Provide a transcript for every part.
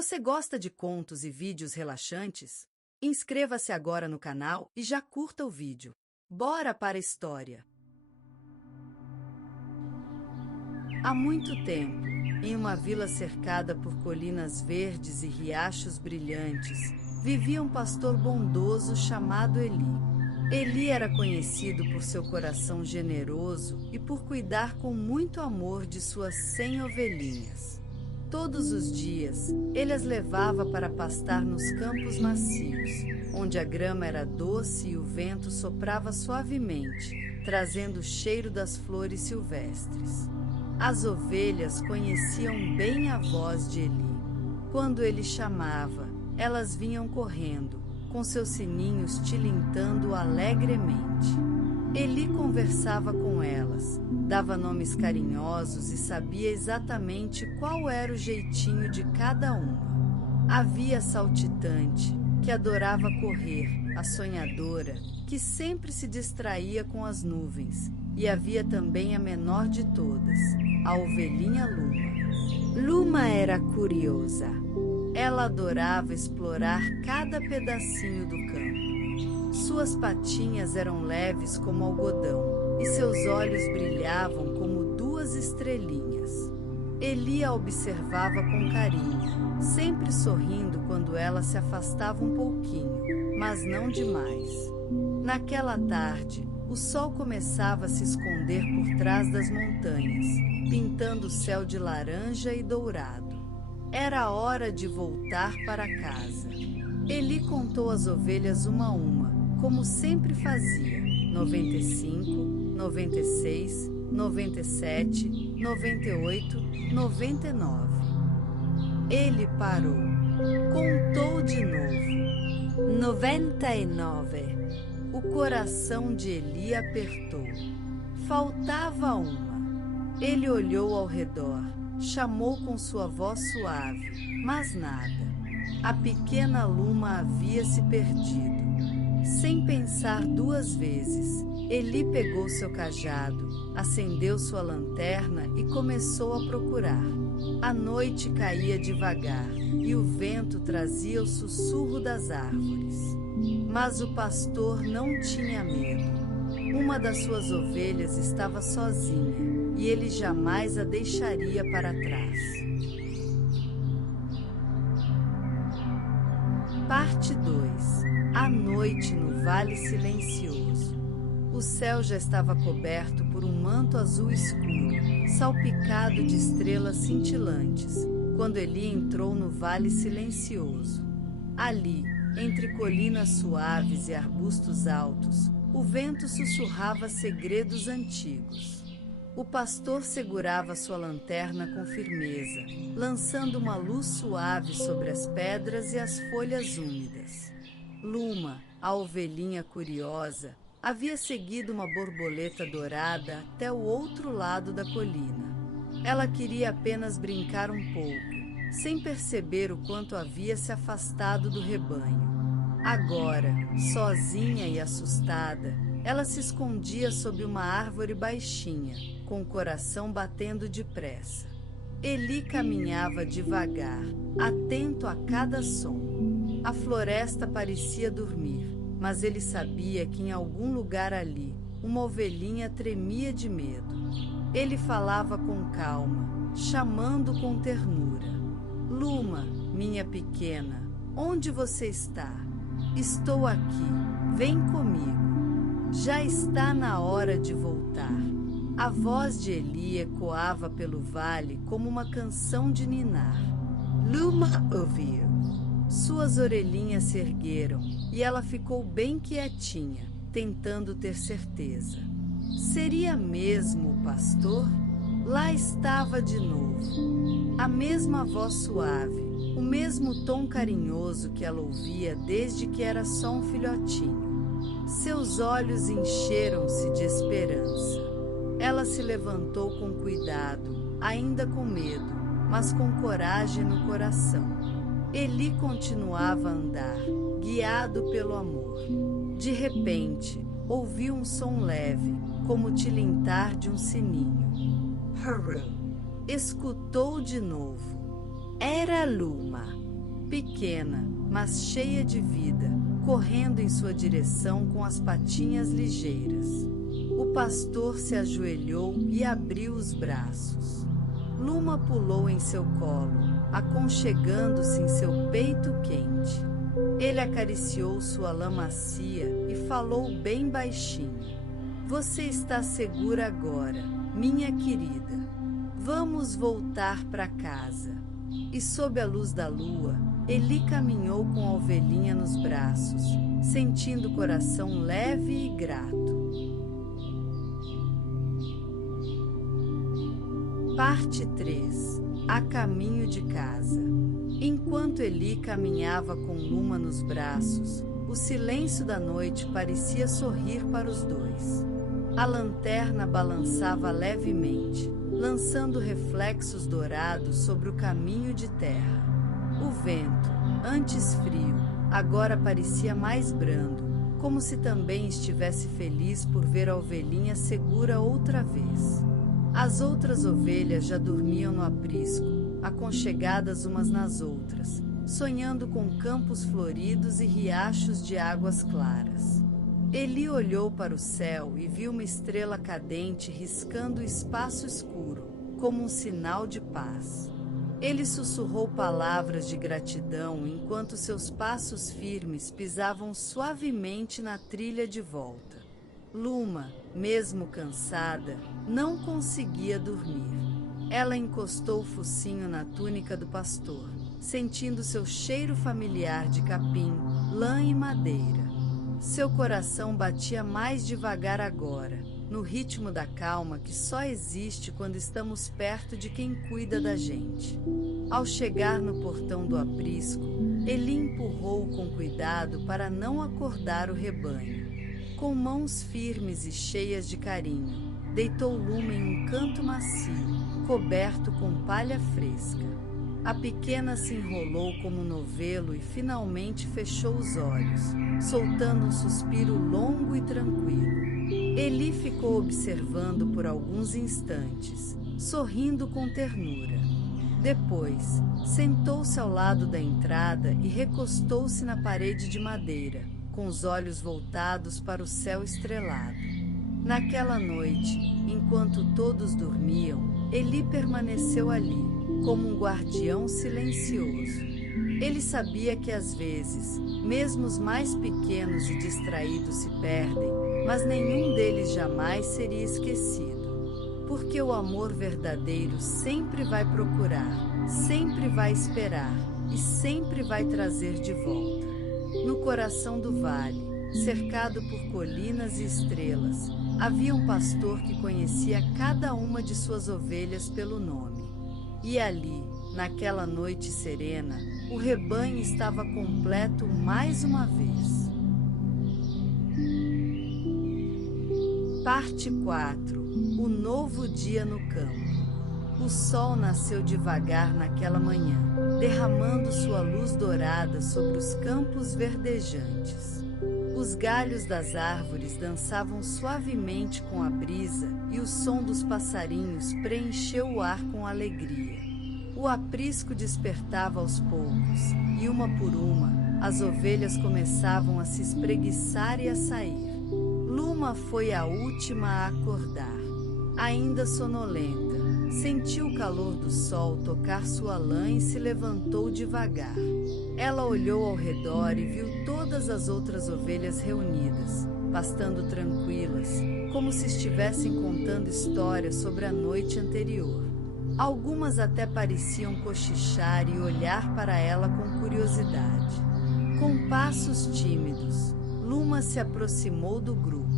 Você gosta de contos e vídeos relaxantes? Inscreva-se agora no canal e já curta o vídeo. Bora para a história! Há muito tempo, em uma vila cercada por colinas verdes e riachos brilhantes, vivia um pastor bondoso chamado Eli. Eli era conhecido por seu coração generoso e por cuidar com muito amor de suas 100 ovelhinhas. Todos os dias, ele as levava para pastar nos campos macios, onde a grama era doce e o vento soprava suavemente, trazendo o cheiro das flores silvestres. As ovelhas conheciam bem a voz de Eli. Quando ele chamava, elas vinham correndo, com seus sininhos tilintando alegremente. Eli conversava com elas, dava nomes carinhosos e sabia exatamente qual era o jeitinho de cada uma. Havia a saltitante, que adorava correr, a sonhadora, que sempre se distraía com as nuvens, e havia também a menor de todas, a ovelhinha Luma. Luma era curiosa. Ela adorava explorar cada pedacinho do campo. Suas patinhas eram leves como algodão, e seus olhos brilhavam como duas estrelinhas. Eli a observava com carinho, sempre sorrindo quando ela se afastava um pouquinho, mas não demais. Naquela tarde, o sol começava a se esconder por trás das montanhas, pintando o céu de laranja e dourado. Era hora de voltar para casa. Eli contou as ovelhas uma a uma, como sempre fazia: 95, 96, 97, 98, 99. Ele parou. Contou de novo: 99. O coração de Eli apertou. Faltava uma. Ele olhou ao redor, chamou com sua voz suave, mas nada. A pequena Luma havia se perdido. Sem pensar duas vezes, Eli pegou seu cajado, acendeu sua lanterna e começou a procurar. A noite caía devagar e o vento trazia o sussurro das árvores. Mas o pastor não tinha medo. Uma das suas ovelhas estava sozinha e ele jamais a deixaria para trás. Parte 2. A noite no Vale Silencioso. O céu já estava coberto por um manto azul escuro, salpicado de estrelas cintilantes, quando Eli entrou no Vale Silencioso. Ali, entre colinas suaves e arbustos altos, o vento sussurrava segredos antigos. O pastor segurava sua lanterna com firmeza, lançando uma luz suave sobre as pedras e as folhas úmidas. Luma, a ovelhinha curiosa, havia seguido uma borboleta dourada até o outro lado da colina. Ela queria apenas brincar um pouco, sem perceber o quanto havia se afastado do rebanho. Agora, sozinha e assustada, ela se escondia sob uma árvore baixinha, com o coração batendo depressa. Eli caminhava devagar, atento a cada som. A floresta parecia dormir, mas ele sabia que em algum lugar ali, uma ovelhinha tremia de medo. Ele falava com calma, chamando com ternura. Luma, minha pequena, onde você está? Estou aqui, vem comigo. Já está na hora de voltar. A voz de Eli ecoava pelo vale como uma canção de ninar. Luma ouviu. Suas orelhinhas se ergueram e ela ficou bem quietinha, tentando ter certeza. Seria mesmo o pastor? Lá estava de novo. A mesma voz suave, o mesmo tom carinhoso que ela ouvia desde que era só um filhotinho. Seus olhos encheram-se de esperança. Ela se levantou com cuidado, ainda com medo, mas com coragem no coração. Eli continuava a andar, guiado pelo amor. De repente, ouviu um som leve, como o tilintar de um sininho. Escutou de novo. Era Luma. pequena, mas cheia de vida, correndo em sua direção com as patinhas ligeiras. O pastor se ajoelhou e abriu os braços. Luma pulou em seu colo, aconchegando-se em seu peito quente. Ele acariciou sua lã macia e falou bem baixinho: "Você está segura agora, minha querida. Vamos voltar para casa." E sob a luz da lua, Eli caminhou com a ovelhinha nos braços, sentindo o coração leve e grato. Parte 3. A caminho de casa. Enquanto Eli caminhava com Luma nos braços, o silêncio da noite parecia sorrir para os dois. A lanterna balançava levemente, lançando reflexos dourados sobre o caminho de terra. O vento, antes frio, agora parecia mais brando, como se também estivesse feliz por ver a ovelhinha segura outra vez. As outras ovelhas já dormiam no aprisco, aconchegadas umas nas outras, sonhando com campos floridos e riachos de águas claras. Eli olhou para o céu e viu uma estrela cadente riscando o espaço escuro, como um sinal de paz. Ele sussurrou palavras de gratidão enquanto seus passos firmes pisavam suavemente na trilha de volta. Luma, mesmo cansada, não conseguia dormir. Ela encostou o focinho na túnica do pastor, sentindo seu cheiro familiar de capim, lã e madeira. Seu coração batia mais devagar agora, no ritmo da calma que só existe quando estamos perto de quem cuida da gente. Ao chegar no portão do aprisco, Eli empurrou com cuidado para não acordar o rebanho. Com mãos firmes e cheias de carinho, deitou Luma em um canto macio, coberto com palha fresca. A pequena se enrolou como um novelo e finalmente fechou os olhos, soltando um suspiro longo e tranquilo. Eli ficou observando por alguns instantes, sorrindo com ternura. Depois, sentou-se ao lado da entrada e recostou-se na parede de madeira, com os olhos voltados para o céu estrelado. Naquela noite, enquanto todos dormiam, Eli permaneceu ali, como um guardião silencioso. Ele sabia que às vezes, mesmo os mais pequenos e distraídos se perdem, mas nenhum deles jamais seria esquecido. Porque o amor verdadeiro sempre vai procurar, sempre vai esperar e sempre vai trazer de volta. No coração do vale, cercado por colinas e estrelas, havia um pastor que conhecia cada uma de suas ovelhas pelo nome. E ali, naquela noite serena, o rebanho estava completo mais uma vez. Parte 4. O novo dia no campo. O sol nasceu devagar naquela manhã, derramando sua luz dourada sobre os campos verdejantes. Os galhos das árvores dançavam suavemente com a brisa e o som dos passarinhos preencheu o ar com alegria. O aprisco despertava aos poucos, e uma por uma, as ovelhas começavam a se espreguiçar e a sair. Luma foi a última a acordar. Ainda sonolenta, sentiu o calor do sol tocar sua lã e se levantou devagar. Ela olhou ao redor e viu todas as outras ovelhas reunidas, pastando tranquilas, como se estivessem contando histórias sobre a noite anterior. Algumas até pareciam cochichar e olhar para ela com curiosidade. Com passos tímidos, Luma se aproximou do grupo.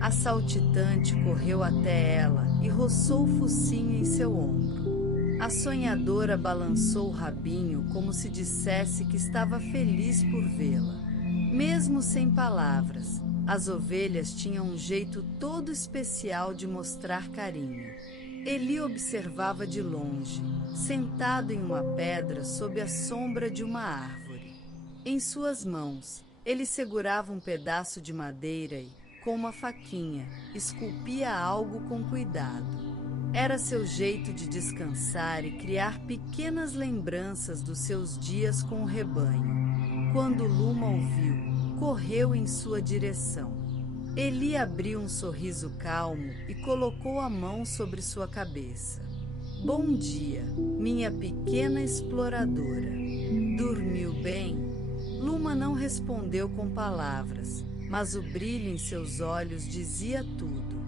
A saltitante correu até ela e roçou o focinho em seu ombro. A sonhadora balançou o rabinho como se dissesse que estava feliz por vê-la. Mesmo sem palavras, as ovelhas tinham um jeito todo especial de mostrar carinho. Eli observava de longe, sentado em uma pedra sob a sombra de uma árvore. Em suas mãos, ele segurava um pedaço de madeira e, com uma faquinha, esculpia algo com cuidado. Era seu jeito de descansar e criar pequenas lembranças dos seus dias com o rebanho. Quando Luma o viu, correu em sua direção. Eli abriu um sorriso calmo e colocou a mão sobre sua cabeça. Bom dia, minha pequena exploradora. Dormiu bem? Luma não respondeu com palavras, mas o brilho em seus olhos dizia tudo.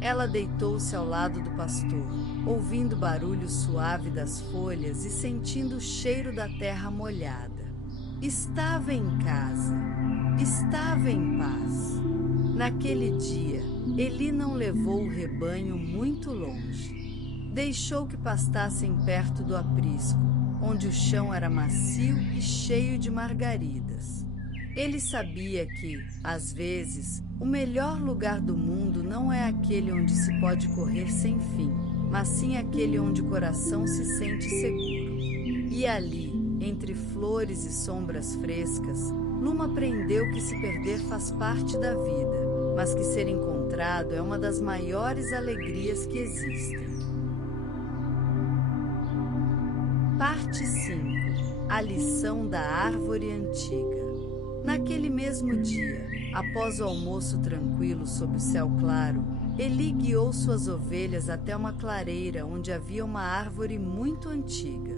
Ela deitou-se ao lado do pastor, ouvindo o barulho suave das folhas e sentindo o cheiro da terra molhada. Estava em casa. Estava em paz. Naquele dia, Eli não levou o rebanho muito longe. Deixou que pastassem perto do aprisco, onde o chão era macio e cheio de margaridas. Ele sabia que, às vezes, o melhor lugar do mundo não é aquele onde se pode correr sem fim, mas sim aquele onde o coração se sente seguro. E ali, entre flores e sombras frescas, Luma aprendeu que se perder faz parte da vida, mas que ser encontrado é uma das maiores alegrias que existem. Parte 5. A lição da árvore antiga. Naquele mesmo dia, após o almoço tranquilo sob o céu claro, Eli guiou suas ovelhas até uma clareira onde havia uma árvore muito antiga.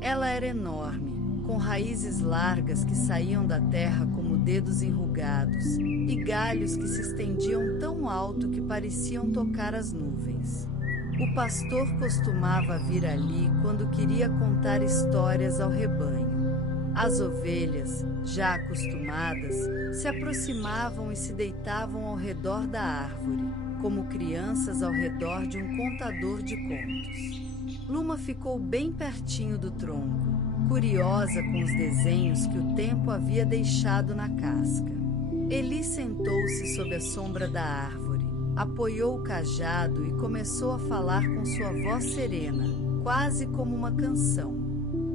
Ela era enorme, com raízes largas que saíam da terra como dedos enrugados e galhos que se estendiam tão alto que pareciam tocar as nuvens. O pastor costumava vir ali quando queria contar histórias ao rebanho. As ovelhas, já acostumadas, se aproximavam e se deitavam ao redor da árvore, como crianças ao redor de um contador de contos. Luma ficou bem pertinho do tronco, curiosa com os desenhos que o tempo havia deixado na casca. Eli sentou-se sob a sombra da árvore, apoiou o cajado e começou a falar com sua voz serena, quase como uma canção.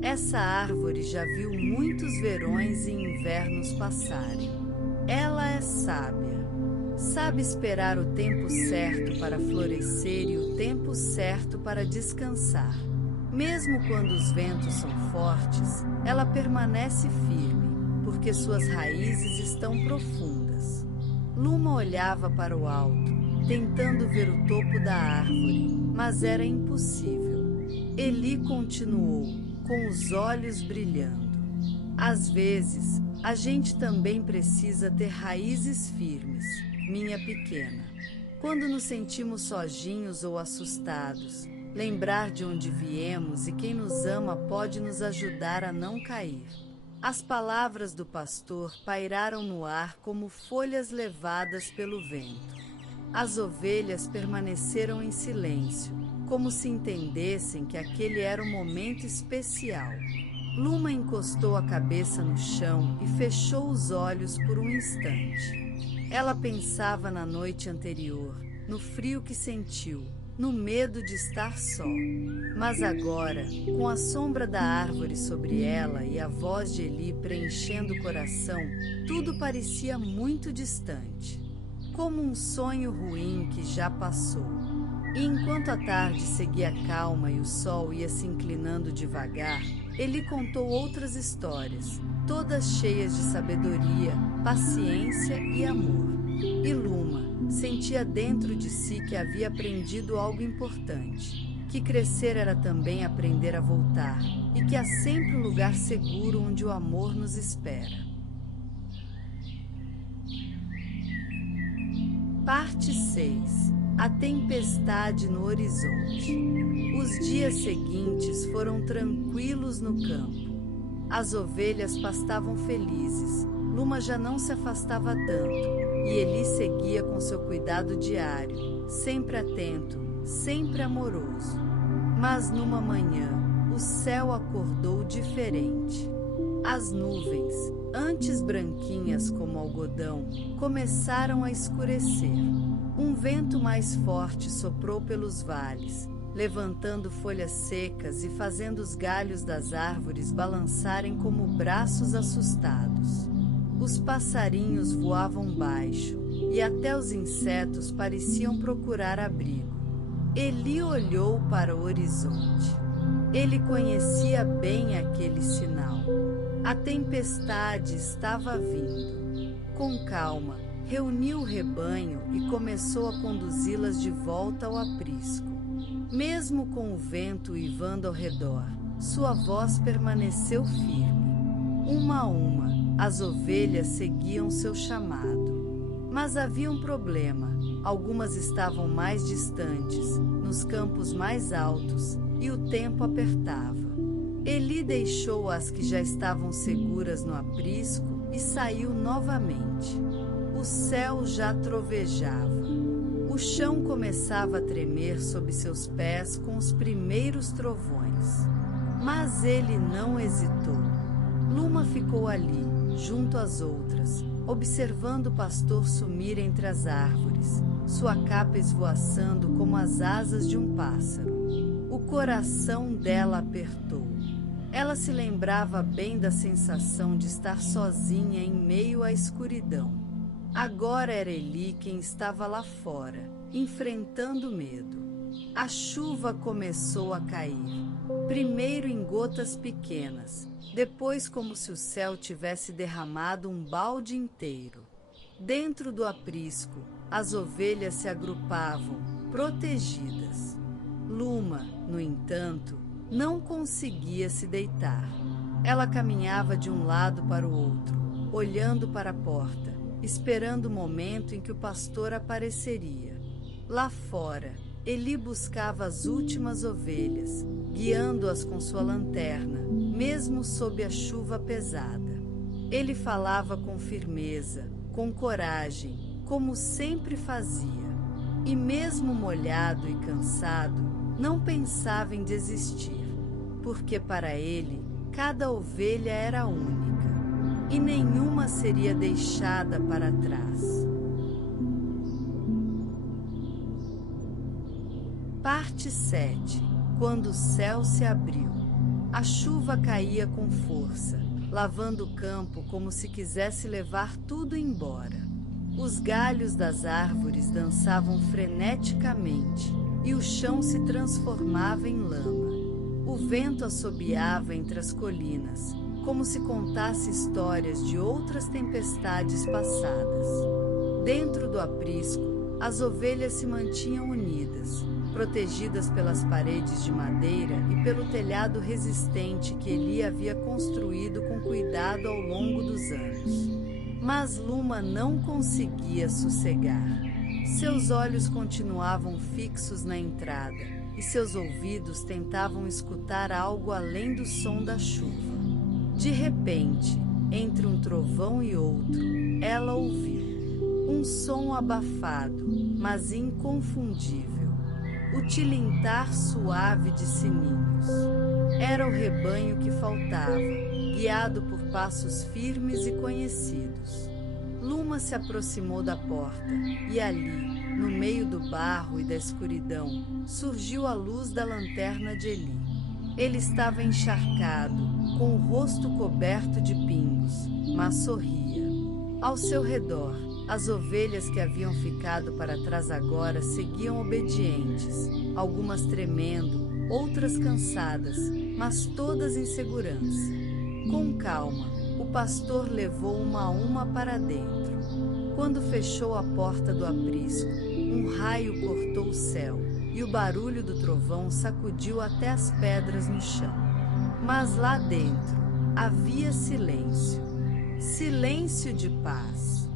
Essa árvore já viu muitos verões e invernos passarem. Ela é sábia. Sabe esperar o tempo certo para florescer e o tempo certo para descansar. Mesmo quando os ventos são fortes, ela permanece firme, porque suas raízes estão profundas. Luma olhava para o alto, tentando ver o topo da árvore, mas era impossível. Eli continuou, com os olhos brilhando. Às vezes, a gente também precisa ter raízes firmes, minha pequena. Quando nos sentimos sozinhos ou assustados, lembrar de onde viemos e quem nos ama pode nos ajudar a não cair. As palavras do pastor pairaram no ar como folhas levadas pelo vento. As ovelhas permaneceram em silêncio, como se entendessem que aquele era um momento especial. Luma encostou a cabeça no chão e fechou os olhos por um instante. Ela pensava na noite anterior, no frio que sentiu, no medo de estar só. Mas agora, com a sombra da árvore sobre ela e a voz de Eli preenchendo o coração, tudo parecia muito distante. Como um sonho ruim que já passou. E enquanto a tarde seguia calma e o sol ia se inclinando devagar, Eli contou outras histórias, todas cheias de sabedoria, paciência e amor. E Luma sentia dentro de si que havia aprendido algo importante, que crescer era também aprender a voltar, e que há sempre um lugar seguro onde o amor nos espera. Parte 6. A tempestade no horizonte. Os dias seguintes foram tranquilos no campo. As ovelhas pastavam felizes. Luma já não se afastava tanto, e Eli seguia com seu cuidado diário, sempre atento, sempre amoroso. Mas numa manhã, o céu acordou diferente. As nuvens, antes branquinhas como algodão, começaram a escurecer. Um vento mais forte soprou pelos vales, levantando folhas secas e fazendo os galhos das árvores balançarem como braços assustados. Os passarinhos voavam baixo, e até os insetos pareciam procurar abrigo. Eli olhou para o horizonte. Ele conhecia bem aquele sinal. A tempestade estava vindo. Com calma, reuniu o rebanho e começou a conduzi-las de volta ao aprisco. Mesmo com o vento uivando ao redor, sua voz permaneceu firme. Uma a uma, as ovelhas seguiam seu chamado. Mas havia um problema. Algumas estavam mais distantes, nos campos mais altos, e o tempo apertava. Eli deixou as que já estavam seguras no aprisco e saiu novamente. O céu já trovejava. O chão começava a tremer sob seus pés com os primeiros trovões. Mas ele não hesitou. Luma ficou ali, junto às outras, observando o pastor sumir entre as árvores, sua capa esvoaçando como as asas de um pássaro. O coração dela apertou. Ela se lembrava bem da sensação de estar sozinha em meio à escuridão. Agora era Eli quem estava lá fora, enfrentando o medo. A chuva começou a cair. Primeiro em gotas pequenas, depois como se o céu tivesse derramado um balde inteiro. Dentro do aprisco, as ovelhas se agrupavam, protegidas. Luma, no entanto, não conseguia se deitar. Ela caminhava de um lado para o outro, olhando para a porta, esperando o momento em que o pastor apareceria. Lá fora, Eli buscava as últimas ovelhas, guiando-as com sua lanterna, mesmo sob a chuva pesada. Ele falava com firmeza, com coragem, como sempre fazia. E mesmo molhado e cansado, não pensava em desistir, porque para ele, cada ovelha era única, e nenhuma seria deixada para trás. Parte 7. Quando o céu se abriu. A chuva caía com força, lavando o campo como se quisesse levar tudo embora. Os galhos das árvores dançavam freneticamente, e o chão se transformava em lama. O vento assobiava entre as colinas, como se contasse histórias de outras tempestades passadas. Dentro do aprisco, as ovelhas se mantinham unidas, protegidas pelas paredes de madeira e pelo telhado resistente que Eli havia construído com cuidado ao longo dos anos. Mas Luma não conseguia sossegar. Seus olhos continuavam fixos na entrada, e seus ouvidos tentavam escutar algo além do som da chuva. De repente, entre um trovão e outro, ela ouviu um som abafado, mas inconfundível. O tilintar suave de sininhos. Era o rebanho que faltava, guiado por passos firmes e conhecidos. Luma se aproximou da porta, e ali, no meio do barro e da escuridão, surgiu a luz da lanterna de Eli. Ele estava encharcado, com o rosto coberto de pingos, mas sorria. Ao seu redor, as ovelhas que haviam ficado para trás agora seguiam obedientes, algumas tremendo, outras cansadas, mas todas em segurança. Com calma, o pastor levou uma a uma para dentro. Quando fechou a porta do aprisco, um raio cortou o céu, e o barulho do trovão sacudiu até as pedras no chão. Mas lá dentro, havia silêncio. Silêncio de paz.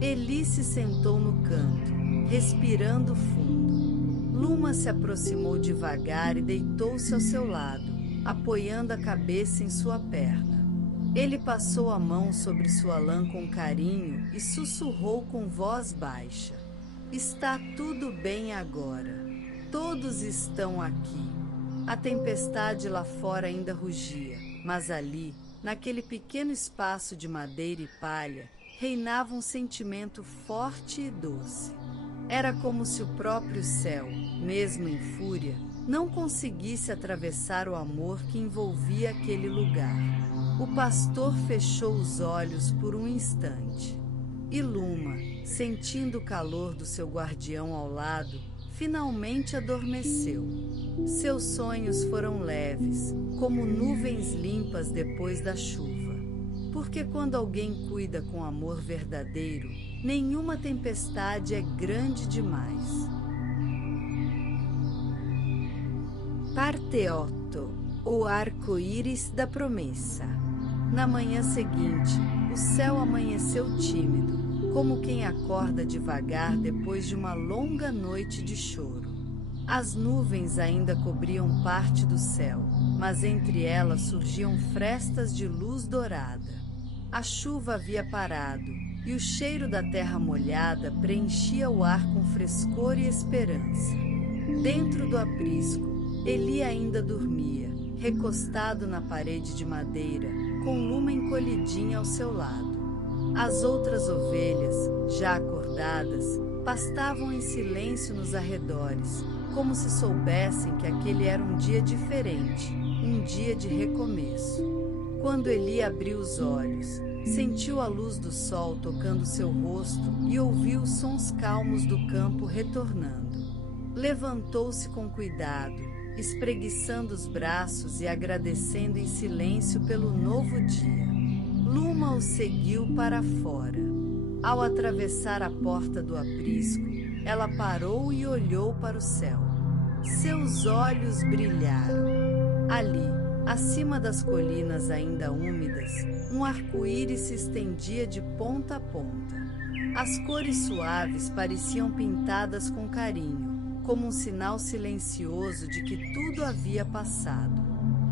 Eli se sentou no canto, respirando fundo. Luma se aproximou devagar e deitou-se ao seu lado, apoiando a cabeça em sua perna. Ele passou a mão sobre sua lã com carinho e sussurrou com voz baixa: "Está tudo bem agora. Todos estão aqui." A tempestade lá fora ainda rugia, mas ali, naquele pequeno espaço de madeira e palha, reinava um sentimento forte e doce. Era como se o próprio céu, mesmo em fúria, não conseguisse atravessar o amor que envolvia aquele lugar. O pastor fechou os olhos por um instante. E Luma, sentindo o calor do seu guardião ao lado, finalmente adormeceu. Seus sonhos foram leves, como nuvens limpas depois da chuva. Porque quando alguém cuida com amor verdadeiro, nenhuma tempestade é grande demais. Parte 8. O arco-íris da promessa. Na manhã seguinte, o céu amanheceu tímido, como quem acorda devagar depois de uma longa noite de choro. As nuvens ainda cobriam parte do céu, mas entre elas surgiam frestas de luz dourada. A chuva havia parado, e o cheiro da terra molhada preenchia o ar com frescor e esperança. Dentro do aprisco, Eli ainda dormia, recostado na parede de madeira, com Luma encolhidinha ao seu lado. As outras ovelhas, já acordadas, pastavam em silêncio nos arredores, como se soubessem que aquele era um dia diferente, um dia de recomeço. Quando Eli abriu os olhos, sentiu a luz do sol tocando seu rosto e ouviu os sons calmos do campo retornando. Levantou-se com cuidado, espreguiçando os braços e agradecendo em silêncio pelo novo dia. Luma o seguiu para fora. Ao atravessar a porta do aprisco, ela parou e olhou para o céu. Seus olhos brilharam. Ali, acima das colinas ainda úmidas, um arco-íris se estendia de ponta a ponta. As cores suaves pareciam pintadas com carinho, como um sinal silencioso de que tudo havia passado.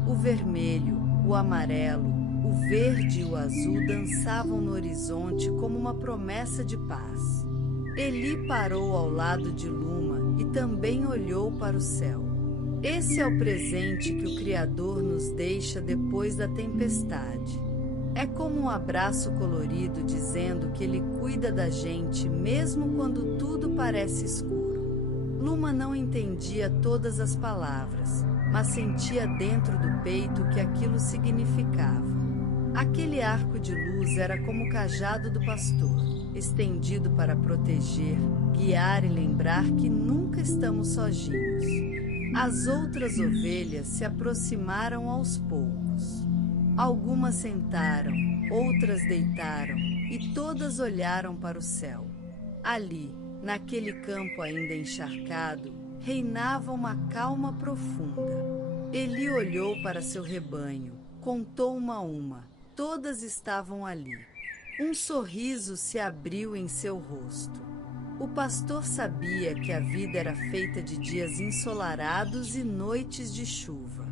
O vermelho, o amarelo, o verde e o azul dançavam no horizonte como uma promessa de paz. Eli parou ao lado de Luma e também olhou para o céu. Esse é o presente que o Criador nos deixa depois da tempestade. É como um abraço colorido dizendo que Ele cuida da gente mesmo quando tudo parece escuro. Luma não entendia todas as palavras, mas sentia dentro do peito o que aquilo significava. Aquele arco de luz era como o cajado do pastor, estendido para proteger, guiar e lembrar que nunca estamos sozinhos. As outras ovelhas se aproximaram aos poucos. Algumas sentaram, outras deitaram, e todas olharam para o céu. Ali, naquele campo ainda encharcado, reinava uma calma profunda. Eli olhou para seu rebanho, contou uma a uma. Todas estavam ali. Um sorriso se abriu em seu rosto. O pastor sabia que a vida era feita de dias ensolarados e noites de chuva.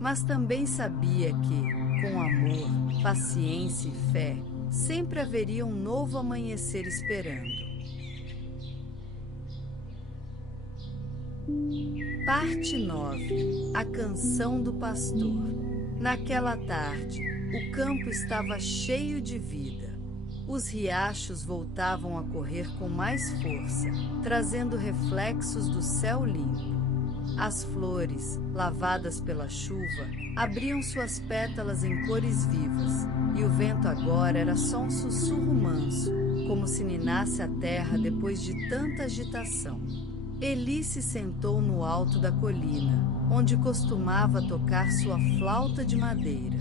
Mas também sabia que, com amor, paciência e fé, sempre haveria um novo amanhecer esperando. Parte 9. A canção do pastor. Naquela tarde, o campo estava cheio de vida. Os riachos voltavam a correr com mais força, trazendo reflexos do céu limpo. As flores, lavadas pela chuva, abriam suas pétalas em cores vivas, e o vento agora era só um sussurro manso, como se ninasse a terra depois de tanta agitação. Eli se sentou no alto da colina, onde costumava tocar sua flauta de madeira.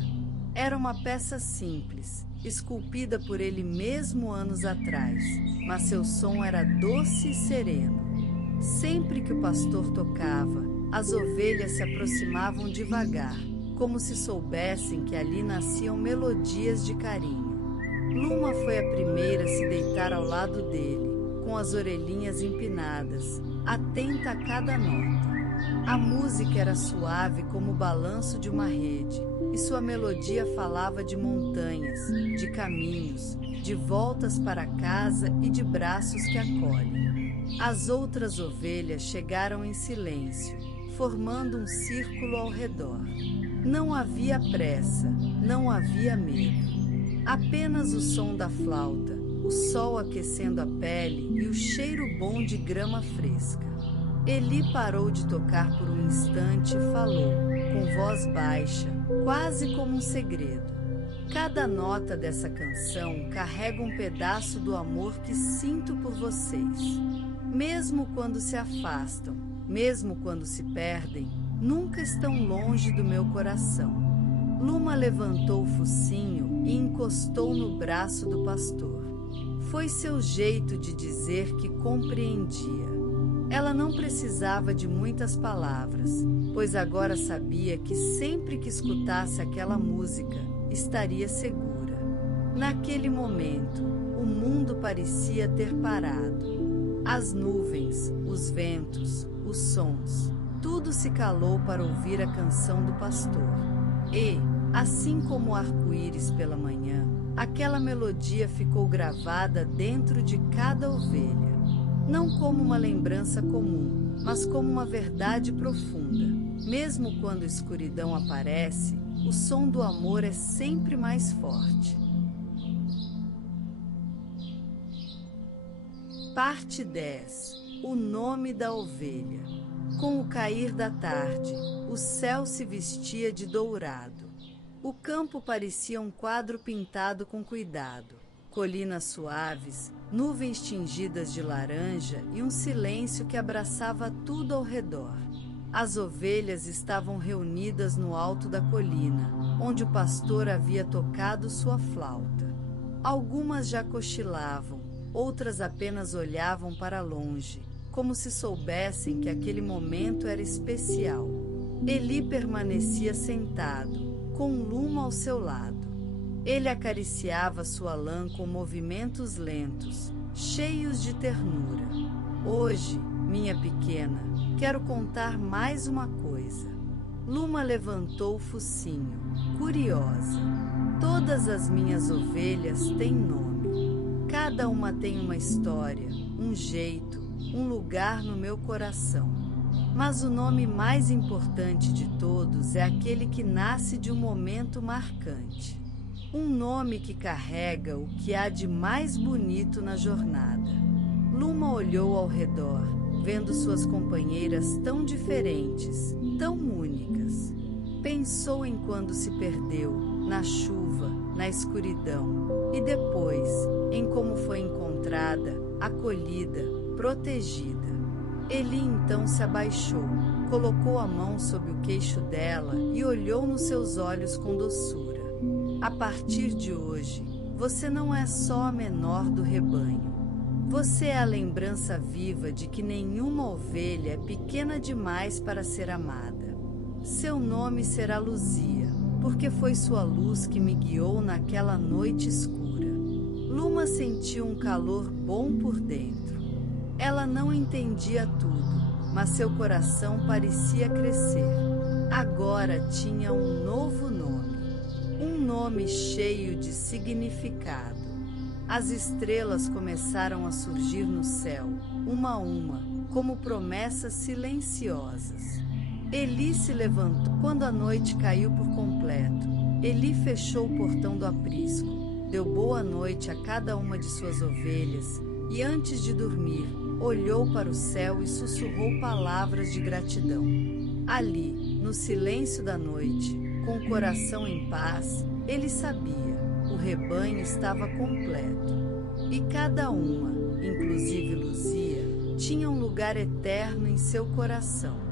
Era uma peça simples, esculpida por ele mesmo anos atrás, mas seu som era doce e sereno. Sempre que o pastor tocava, as ovelhas se aproximavam devagar, como se soubessem que ali nasciam melodias de carinho. Luma foi a primeira a se deitar ao lado dele, com as orelhinhas empinadas, atenta a cada nota. A música era suave como o balanço de uma rede, e sua melodia falava de montanhas, de caminhos, de voltas para casa e de braços que acolhem. As outras ovelhas chegaram em silêncio, formando um círculo ao redor. Não havia pressa, não havia medo. Apenas o som da flauta, o sol aquecendo a pele e o cheiro bom de grama fresca. Eli parou de tocar por um instante e falou, com voz baixa, quase como um segredo. Cada nota dessa canção carrega um pedaço do amor que sinto por vocês. Mesmo quando se afastam, mesmo quando se perdem, nunca estão longe do meu coração. Luma levantou o focinho e encostou no braço do pastor. Foi seu jeito de dizer que compreendia. Ela não precisava de muitas palavras, pois agora sabia que sempre que escutasse aquela música, estaria segura. Naquele momento, o mundo parecia ter parado. As nuvens, os ventos, os sons, tudo se calou para ouvir a canção do pastor. E, assim como o arco-íris pela manhã, aquela melodia ficou gravada dentro de cada ovelha. Não como uma lembrança comum, mas como uma verdade profunda. Mesmo quando a escuridão aparece, o som do amor é sempre mais forte. Parte 10. O nome da ovelha. Com o cair da tarde, o céu se vestia de dourado. O campo parecia um quadro pintado com cuidado. Colinas suaves, nuvens tingidas de laranja e um silêncio que abraçava tudo ao redor. As ovelhas estavam reunidas no alto da colina, onde o pastor havia tocado sua flauta. Algumas já cochilavam, outras apenas olhavam para longe, como se soubessem que aquele momento era especial. Eli permanecia sentado, com Luma ao seu lado. Ele acariciava sua lã com movimentos lentos, cheios de ternura. Hoje, minha pequena, quero contar mais uma coisa. Luma levantou o focinho, curiosa. Todas as minhas ovelhas têm nome. Cada uma tem uma história, um jeito, um lugar no meu coração. Mas o nome mais importante de todos é aquele que nasce de um momento marcante. Um nome que carrega o que há de mais bonito na jornada. Luma olhou ao redor, vendo suas companheiras tão diferentes, tão únicas. Pensou em quando se perdeu, na chuva, na escuridão, e depois, em como foi encontrada, acolhida, protegida. Eli então se abaixou, colocou a mão sob o queixo dela e olhou nos seus olhos com doçura. A partir de hoje, você não é só a menor do rebanho. Você é a lembrança viva de que nenhuma ovelha é pequena demais para ser amada. Seu nome será Luzia, porque foi sua luz que me guiou naquela noite escura. Luma sentiu um calor bom por dentro. Ela não entendia tudo, mas seu coração parecia crescer. Agora tinha um novo nome. Um nome cheio de significado. As estrelas começaram a surgir no céu, uma a uma, como promessas silenciosas. Eli se levantou quando a noite caiu por completo. Eli fechou o portão do aprisco, deu boa noite a cada uma de suas ovelhas e, antes de dormir, olhou para o céu e sussurrou palavras de gratidão. Ali, no silêncio da noite, com o coração em paz, ele sabia, o rebanho estava completo. E cada uma, inclusive Luzia, tinha um lugar eterno em seu coração.